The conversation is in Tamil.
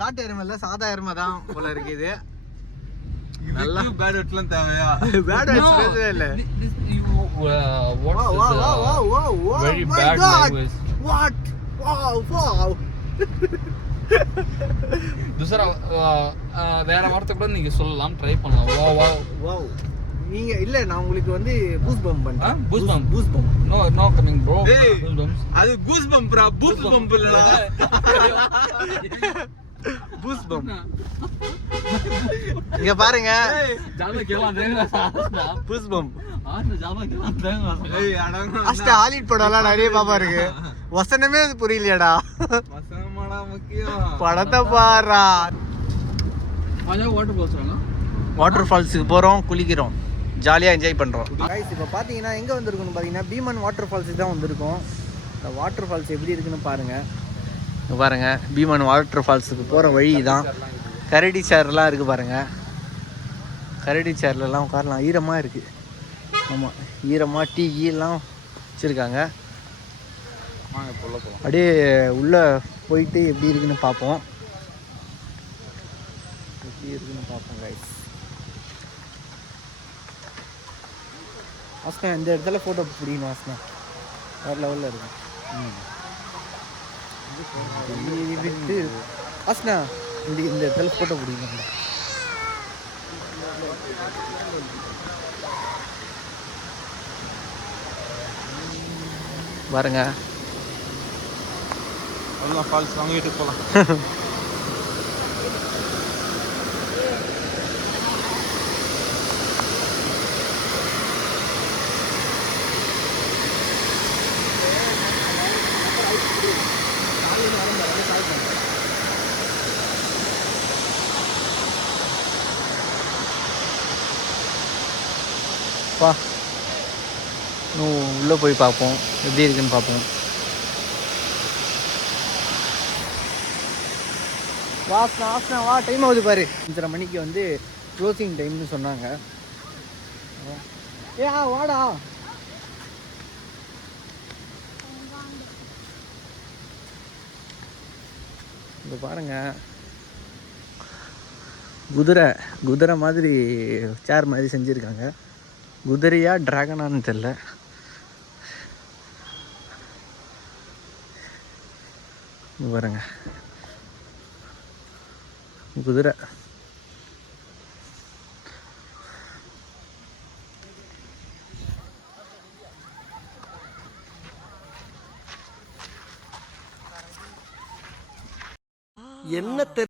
காட்டு எருமை இல்ல, சாதா எருமை தான் போல இருக்குது. நல்லா பேட் வெட்லாம் தேவையா? பேட் வெட்ஸ் பேசவே இல்ல. Very bad language. What? Wow. दूसरा வேற வார்த்தை கூட நீங்க சொல்லலாம், ட்ரை பண்ணலாம். Wow. நீங்க இல்ல, நான் உங்களுக்கு வந்து பூஸ் பம்ப் பண்றேன். பூஸ் bump. No coming bro. Goose bumps. அது கூஸ் பம்ப்ரா, பூஸ் பம்ப் இல்லடா. பூஸ் பம்ப். இங்க பாருங்க. ஜாமா கேலாம் தேங்கா. பூஸ் பம்ப். ஜாமா கேலாம் தேங்கா. ஏய் அடங்க. அஸ்ட் ஹாலிவுட் படம்லாம் நிறைய பாப்பா இருக்கு. வசனமே புரியலையடா. வசனமாடா முக்கியம். படத்தை பாரா. வாட்டர் ஃபால்ஸுக்கு போறோம், குளிக்கிறோம், ஜாலியாக என்ஜாய் பண்ணுறோம். கைஸ் இப்போ பார்த்தீங்கன்னா எங்கே வந்திருக்குன்னு பார்த்தீங்கன்னா பீமன் வாட்டர் ஃபால்ஸுக்கு தான் வந்திருக்கோம். இந்த வாட்டர் ஃபால்ஸ் எப்படி இருக்குன்னு பாருங்கள். இங்கே பாருங்கள், பீமன் வாட்டர் ஃபால்ஸுக்கு போகிற வழி தான். கரடி சேர்லாம் இருக்குது பாருங்கள். கரடி சேர்லலாம் உட்காரலாம், ஈரமாக இருக்குது. ஆமாம், ஈரமாக டீ கீலாம் வச்சுருக்காங்க. அப்படியே உள்ளே போயிட்டு எப்படி இருக்குன்னு பார்ப்போம். கைஸ் வாஸ்னா இந்த இடத்துல ஃபோட்டோ பிடிக்கணும். வாஸ்னா வேறு லெவலில் இருக்கும். விட்டு வாஸ்னா இந்த இடத்துல ஃபோட்டோ பிடிக்கணும். பாருங்க, அவ்வளோ ஃபால்ஸ் வாங்க வீட்டுக்கு போகலாம். வா, இன்னும் உள்ளே போய் பார்ப்போம், எப்படி இருக்குன்னு பார்ப்போம். வாஸ்னா வா, டைம் ஆகுது பாரு. 5:30 மணிக்கு வந்து க்ளோசிங் டைம்னு சொன்னாங்க. வாடா. இப்போ பாருங்க, குதிரை மாதிரி சேர் மாதிரி செஞ்சுருக்காங்க. குதிரையா டிராகனான்னு தெரியல. பாருங்க, குதிரை